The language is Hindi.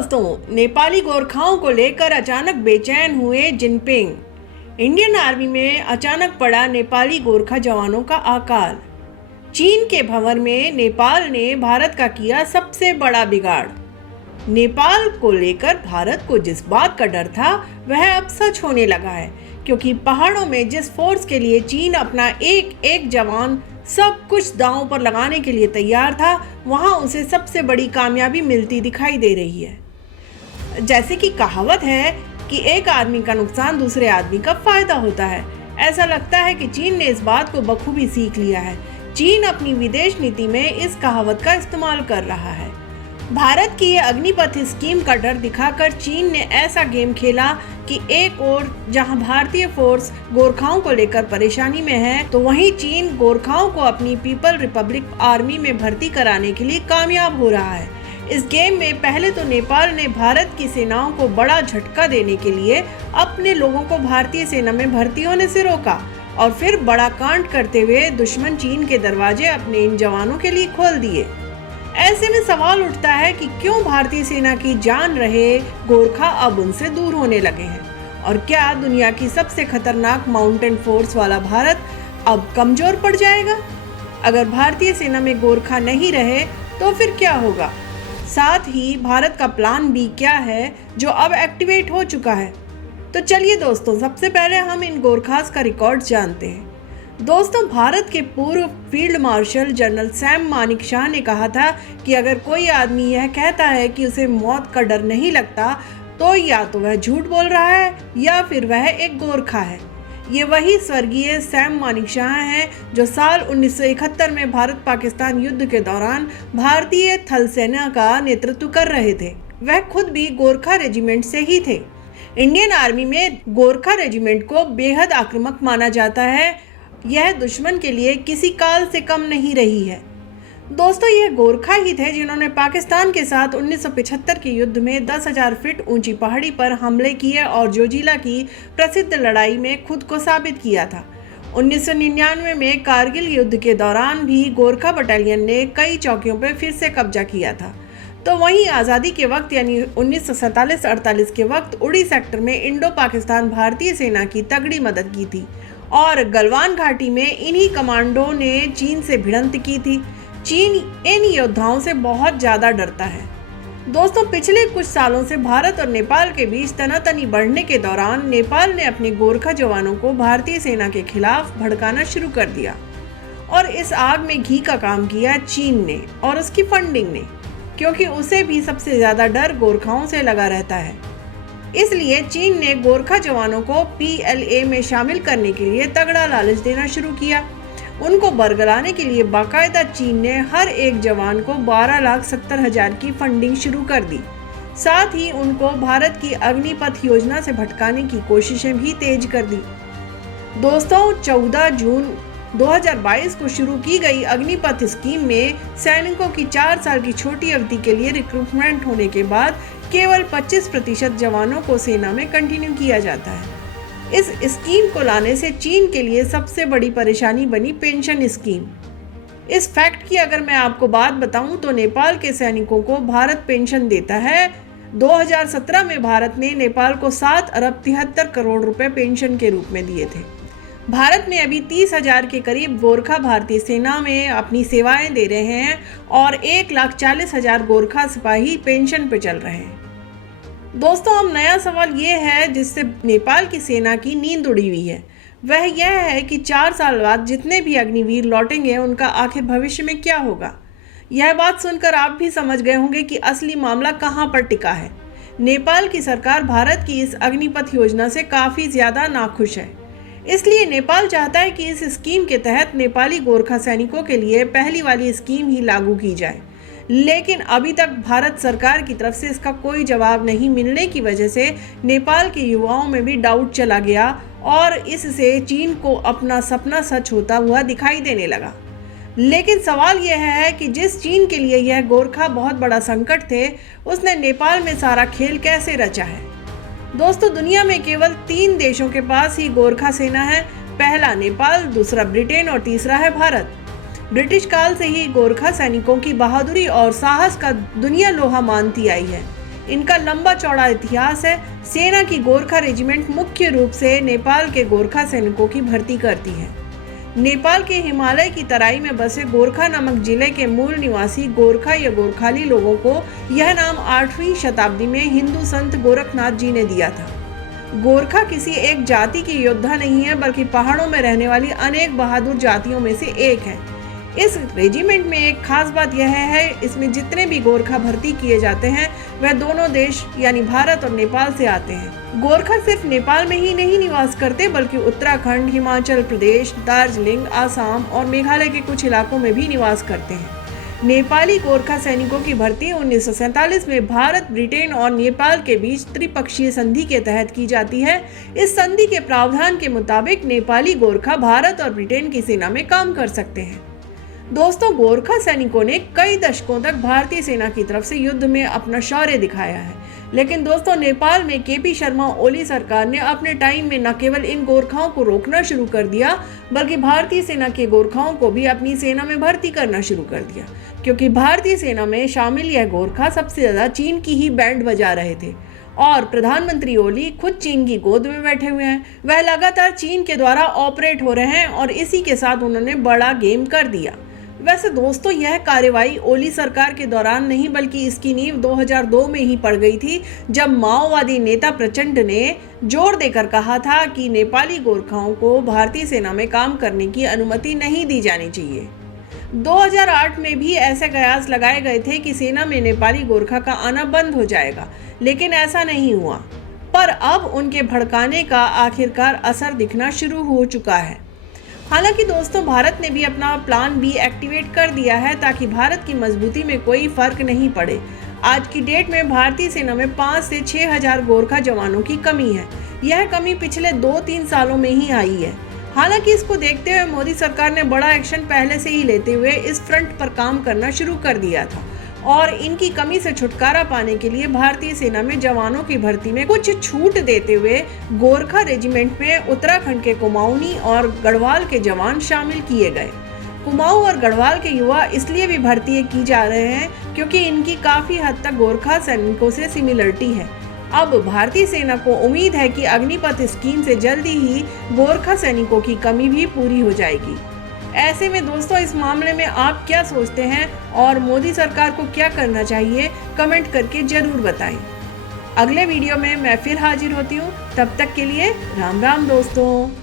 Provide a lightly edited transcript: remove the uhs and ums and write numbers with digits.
दोस्तों, नेपाली गोरखाओं को लेकर अचानक बेचैन हुए जिनपिंग। इंडियन आर्मी में अचानक पड़ा नेपाली गोरखा जवानों का अकाल। चीन के भंवर में नेपाल ने भारत का किया सबसे बड़ा बिगाड़। नेपाल को लेकर भारत को जिस बात का डर था वह अब सच होने लगा है, क्योंकि पहाड़ों में जिस फोर्स के लिए चीन अपना एक एक जवान सब कुछ दांव पर लगाने के लिए तैयार था, वहां उसे सबसे बड़ी कामयाबी मिलती दिखाई दे रही है। जैसे कि कहावत है कि एक आदमी का नुकसान दूसरे आदमी का फायदा होता है। ऐसा लगता है कि चीन ने इस बात को बखूबी सीख लिया है। चीन अपनी विदेश नीति में इस कहावत का इस्तेमाल कर रहा है। भारत की ये अग्निपथ स्कीम का डर दिखाकर चीन ने ऐसा गेम खेला कि एक ओर जहां भारतीय फोर्स गोरखाओं को लेकर परेशानी में है, तो वहीं चीन गोरखाओं को अपनी पीपल रिपब्लिक आर्मी में भर्ती कराने के लिए कामयाब हो रहा है। इस गेम में पहले तो नेपाल ने भारत की सेनाओं को बड़ा झटका देने के लिए अपने लोगों को भारतीय सेना में भर्ती होने से रोका, और फिर बड़ा कांड करते हुए दुश्मन चीन के दरवाजे अपने इन जवानों के लिए खोल दिए। ऐसे में सवाल उठता है कि क्यों भारतीय सेना की जान रहे गोरखा अब उनसे दूर होने लगे हैं, और क्या दुनिया की सबसे खतरनाक माउंटेन फोर्स वाला भारत अब कमजोर पड़ जाएगा? अगर भारतीय सेना में गोरखा नहीं रहे तो फिर क्या होगा? साथ ही भारत का प्लान बी क्या है जो अब एक्टिवेट हो चुका है? तो चलिए दोस्तों, सबसे पहले हम इन गोरखास का रिकॉर्ड जानते हैं। दोस्तों, भारत के पूर्व field marshal general Sam Manekshaw ने कहा था कि अगर कोई आदमी यह कहता है कि उसे मौत का डर नहीं लगता, तो या तो वह झूठ बोल रहा है या फिर वह एक गोरखा है। ये वही स्वर्गीय सैम मानेकशॉ हैं जो साल 1971 में भारत पाकिस्तान युद्ध के दौरान भारतीय थल सेना का नेतृत्व कर रहे थे। वह खुद भी गोरखा रेजिमेंट से ही थे। इंडियन आर्मी में गोरखा रेजिमेंट को बेहद आक्रामक माना जाता है। यह दुश्मन के लिए किसी काल से कम नहीं रही है। दोस्तों, यह गोरखा ही थे जिन्होंने पाकिस्तान के साथ 1975 के युद्ध में 10,000 फीट ऊंची पहाड़ी पर हमले किए और जोजिला की प्रसिद्ध लड़ाई में खुद को साबित किया था। 1999 में कारगिल युद्ध के दौरान भी गोरखा बटालियन ने कई चौकियों पर फिर से कब्जा किया था। तो वहीं आज़ादी के वक्त यानी 1947-48 के वक्त उड़ी सेक्टर में इंडो पाकिस्तान भारतीय सेना की तगड़ी मदद की थी, और गलवान घाटी में इन्हीं कमांडो ने चीन से भिड़ंत की थी। चीन इन योद्धाओं से बहुत ज़्यादा डरता है। दोस्तों, पिछले कुछ सालों से भारत और नेपाल के बीच तनातनी बढ़ने के दौरान नेपाल ने अपने गोरखा जवानों को भारतीय सेना के खिलाफ भड़काना शुरू कर दिया, और इस आग में घी का काम किया चीन ने और उसकी फंडिंग ने, क्योंकि उसे भी सबसे ज़्यादा डर गोरखाओं से लगा रहता है। इसलिए चीन ने गोरखा जवानों को PLA में शामिल करने के लिए तगड़ा लालच देना शुरू किया। उनको बरगलाने के लिए बाकायदा चीन ने हर एक जवान को 12,70,000 की फंडिंग शुरू कर दी। साथ ही उनको भारत की अग्निपथ योजना से भटकाने की कोशिशें भी तेज कर दी। दोस्तों, 14 जून 2022 को शुरू की गई अग्निपथ स्कीम में सैनिकों की 4 साल की छोटी अवधि के लिए रिक्रूटमेंट होने के बाद केवल 25% जवानों को सेना में कंटिन्यू किया जाता है। इस स्कीम को लाने से चीन के लिए सबसे बड़ी परेशानी बनी पेंशन स्कीम। इस फैक्ट की अगर मैं आपको बात बताऊं तो नेपाल के सैनिकों को भारत पेंशन देता है। 2017 में भारत ने नेपाल को 7 अरब 73 करोड़ रुपए पेंशन के रूप में दिए थे। भारत में अभी 30,000 के करीब गोरखा भारतीय सेना में अपनी सेवाएं दे रहे हैं, और 1,40,000 गोरखा सिपाही पेंशन पे चल रहे हैं। दोस्तों, अब नया सवाल ये है जिससे नेपाल की सेना की नींद उड़ी हुई है। वह यह है कि 4 साल बाद जितने भी अग्निवीर लौटेंगे उनका आखिर भविष्य में क्या होगा। यह बात सुनकर आप भी समझ गए होंगे कि असली मामला कहाँ पर टिका है। नेपाल की सरकार भारत की इस अग्निपथ योजना से काफ़ी ज़्यादा नाखुश है। इसलिए नेपाल चाहता है कि इस स्कीम के तहत नेपाली गोरखा सैनिकों के लिए पहली वाली स्कीम ही लागू की जाए, लेकिन अभी तक भारत सरकार की तरफ से इसका कोई जवाब नहीं मिलने की वजह से नेपाल के युवाओं में भी डाउट चला गया, और इससे चीन को अपना सपना सच होता हुआ दिखाई देने लगा। लेकिन सवाल यह है कि जिस चीन के लिए यह गोरखा बहुत बड़ा संकट थे, उसने नेपाल में सारा खेल कैसे रचा है। दोस्तों, दुनिया में केवल 3 देशों के पास ही गोरखा सेना है। पहला नेपाल, दूसरा ब्रिटेन और तीसरा है भारत। ब्रिटिश काल से ही गोरखा सैनिकों की बहादुरी और साहस का दुनिया लोहा मानती आई है। इनका लंबा चौड़ा इतिहास है। सेना की गोरखा रेजिमेंट मुख्य रूप से नेपाल के गोरखा सैनिकों की भर्ती करती है। नेपाल के हिमालय की तराई में बसे गोरखा नामक जिले के मूल निवासी गोरखा या गोरखाली लोगों को यह नाम 8वीं शताब्दी में हिंदू संत गोरखनाथ जी ने दिया था। गोरखा किसी एक जाति के योद्धा नहीं है, बल्कि पहाड़ों में रहने वाली अनेक बहादुर जातियों में से एक है। इस रेजिमेंट में एक खास बात यह है, इसमें जितने भी गोरखा भर्ती किए जाते हैं वह दोनों देश यानी भारत और नेपाल से आते हैं। गोरखा सिर्फ नेपाल में ही नहीं निवास करते, बल्कि उत्तराखंड, हिमाचल प्रदेश, दार्जिलिंग, आसाम और मेघालय के कुछ इलाकों में भी निवास करते हैं। नेपाली गोरखा सैनिकों की भर्ती 1947 में भारत, ब्रिटेन और नेपाल के बीच त्रिपक्षीय संधि के तहत की जाती है। इस संधि के प्रावधान के मुताबिक नेपाली गोरखा भारत और ब्रिटेन की सेना में काम कर सकते हैं। दोस्तों, गोरखा सैनिकों ने कई दशकों तक भारतीय सेना की तरफ से युद्ध में अपना शौर्य दिखाया है। लेकिन दोस्तों, नेपाल में केपी शर्मा ओली सरकार ने अपने टाइम में न केवल इन गोरखाओं को रोकना शुरू कर दिया, बल्कि भारतीय सेना के गोरखाओं को भी अपनी सेना में भर्ती करना शुरू कर दिया, क्योंकि भारतीय सेना में शामिल यह गोरखा सबसे ज्यादा चीन की ही बैंड बजा रहे थे। और प्रधानमंत्री ओली खुद चीन की गोद में बैठे हुए हैं। वह लगातार चीन के द्वारा ऑपरेट हो रहे हैं और इसी के साथ उन्होंने बड़ा गेम कर दिया। वैसे दोस्तों, यह कार्रवाई ओली सरकार के दौरान नहीं, बल्कि इसकी नींव 2002 में ही पड़ गई थी, जब माओवादी नेता प्रचंड ने जोर देकर कहा था कि नेपाली गोरखाओं को भारतीय सेना में काम करने की अनुमति नहीं दी जानी चाहिए। 2008 में भी ऐसे कयास लगाए गए थे कि सेना में नेपाली गोरखा का आना बंद हो जाएगा, लेकिन ऐसा नहीं हुआ। पर अब उनके भड़काने का आखिरकार असर दिखना शुरू हो चुका है। हालांकि दोस्तों, भारत ने भी अपना प्लान बी एक्टिवेट कर दिया है, ताकि भारत की मजबूती में कोई फर्क नहीं पड़े। आज की डेट में भारतीय सेना में 5 से 6 हजार गोरखा जवानों की कमी है। यह कमी पिछले 2-3 सालों में ही आई है। हालांकि इसको देखते हुए मोदी सरकार ने बड़ा एक्शन पहले से ही लेते हुए इस फ्रंट पर काम करना शुरू कर दिया था और इनकी कमी से छुटकारा पाने के लिए भारतीय सेना में जवानों की भर्ती में कुछ छूट देते हुए गोरखा रेजिमेंट में उत्तराखंड के कुमाऊनी और गढ़वाल के जवान शामिल किए गए। कुमाऊं और गढ़वाल के युवा इसलिए भी भर्ती की जा रहे हैं क्योंकि इनकी काफी हद तक गोरखा सैनिकों से सिमिलरिटी है। अब भारतीय सेना को उम्मीद है कि अग्निपथ स्कीम से जल्दी ही गोरखा सैनिकों की कमी भी पूरी हो जाएगी। ऐसे में दोस्तों, इस मामले में आप क्या सोचते हैं और मोदी सरकार को क्या करना चाहिए, कमेंट करके जरूर बताएं। अगले वीडियो में मैं फिर हाजिर होती हूँ। तब तक के लिए राम राम दोस्तों।